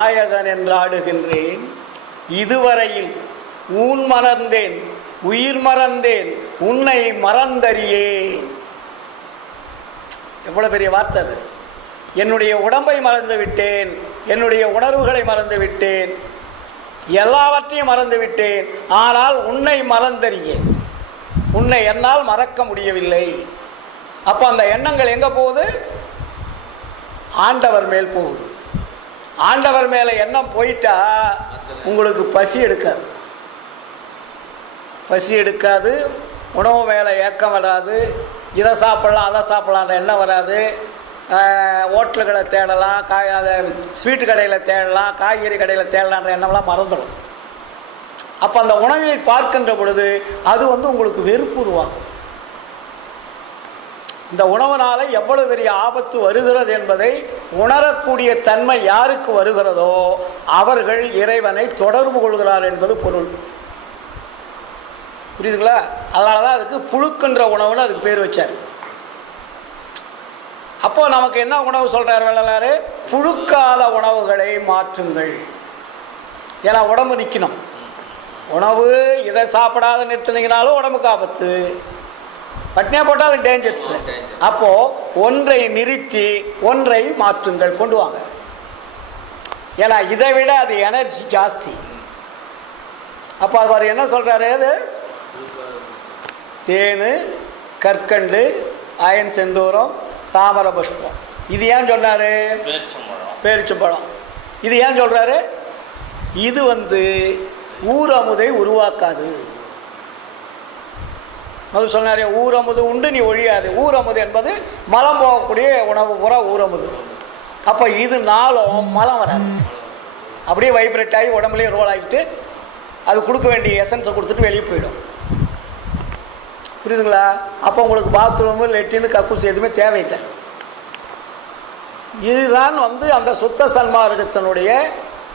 நாயகன் என்றாடுகின்றேன். இதுவரையில் ஊன் மறந்தேன், உயிர் மறந்தேன், உன்னை மறந்தறியேன். எவ்வளவு பெரிய வார்த்தை அது! என்னுடைய உடம்பை மறந்து விட்டேன், என்னுடைய உணர்வுகளை மறந்து விட்டேன், எல்லாவற்றையும் மறந்து விட்டேன். ஆனால் உன்னை மறந்தறியேன். உன்னை என்னால் மறக்க முடியவில்லை. அப்போ அந்த எண்ணங்கள் எங்கே போகுது? ஆண்டவர் மேல் போகுது. ஆண்டவர் மேலே எண்ணம் போயிட்டா உங்களுக்கு பசி எடுக்காது. பசி எடுக்காது, உணவு மேலே ஏக்கம் வராது, இதை சாப்பிடலாம் அதை சாப்பிடலான்ற எண்ணம் வராது. ஹோட்டல்களை தேடலாம், அதை ஸ்வீட்டு கடையில் தேடலாம், காய்கறி கடையில் தேடலான்ற எண்ணம்லாம் மறந்துடும். அப்போ அந்த உணவை பார்க்கின்ற பொழுது அது உங்களுக்கு வெறுப்பு உருவாகும். இந்த உணவனால் எவ்வளவு பெரிய ஆபத்து வருகிறது என்பதை உணரக்கூடிய தன்மை யாருக்கு வருகிறதோ அவர்கள் இறைவனை தொடர்பு கொள்கிறார் என்பது பொருள். புரியுதுங்களா? அதனால தான் அதுக்கு புழுக்கின்ற உணவுன்னு அதுக்கு பேர் வச்சார். அப்போ நமக்கு என்ன உணவு சொல்கிறார் வள்ளலார்? புழுக்காத உணவுகளை மாற்றுங்கள். ஏன்னா உடம்பு நிற்கணும். உணவு இதை சாப்பிடாத நிறுத்தினீங்கனாலும் உடம்புக்கு ஆபத்து, பட்னியா போட்டாலும் டேஞ்சர்ஸ். அப்போது ஒன்றை நிறுத்தி ஒன்றை மாற்றுங்கள், கொண்டு வாங்க. ஏன்னா இதை விட அது எனர்ஜி ஜாஸ்தி. அப்போ அவர் என்ன சொல்கிறாரு? அது தேனு, கற்கண்டு, அயன் செந்தூரம், தாமர புஷ்பம். இது ஏன் சொன்னார்? பேரிச்சம்பழம். இது ஏன் சொல்கிறாரு? இது ஊரமுதை உருவாக்காது. அது சொன்னார், ஊரமுது உண்டு நீ ஒழியாது. ஊரமுது என்பது மலம் போகக்கூடிய உணவு பூரா ஊரமுது. அப்போ இது நாளும் மலம் வராது, அப்படியே வைப்ரேட் ஆகி உடம்புலேயே ரோல் ஆகிட்டு அது கொடுக்க வேண்டிய எசன்ஸை கொடுத்துட்டு வெளியே போயிடும். புரியுதுங்களா? அப்போ உங்களுக்கு பாத்ரூமு, லெட்டின்னு, கக்கூஸ் எதுவுமே தேவையில்லை. இதுதான் அந்த சுத்த சன்மார்க்கத்தினுடைய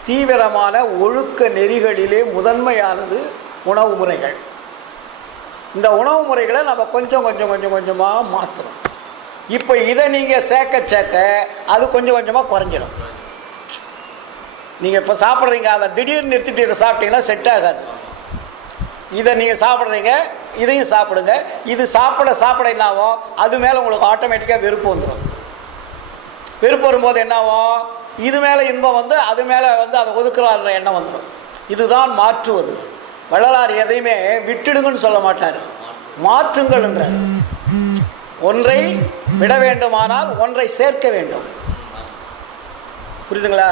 தீவிரமான ஒழுக்க நெறிகளிலே முதன்மையானது உணவு முறைகள். இந்த உணவு முறைகளை நம்ம கொஞ்சம் கொஞ்சம் கொஞ்சம் கொஞ்சமாக மாற்றணும். இப்போ இதை நீங்கள் சேர்க்க அது கொஞ்சம் கொஞ்சமாக குறைஞ்சிடும். நீங்கள் இப்போ சாப்பிட்றீங்க, அதை திடீர்னு நிறுத்திட்டு இதை சாப்பிட்டீங்கன்னா செட் ஆகாது. இதை நீங்கள் சாப்பிட்றீங்க, இதையும் சாப்பிடுங்க. இது சாப்பிட என்னாகும்? அது மேலே உங்களுக்கு ஆட்டோமேட்டிக்காக வெறுப்பு வந்துடும். வெறுப்பு வரும்போது என்னாகும்? இது மேலே இன்பம் அது மேலே அதை ஒதுக்கலான்ற எண்ணம் வந்துடும். இதுதான் மாற்றுவது. வள்ளலார் எதையுமே விட்டுடுங்கன்னு சொல்ல மாட்டார், மாற்றுங்கள் என்றார். ஒன்றை விட வேண்டுமானால் ஒன்றை சேர்க்க வேண்டும். புரியுதுங்களா?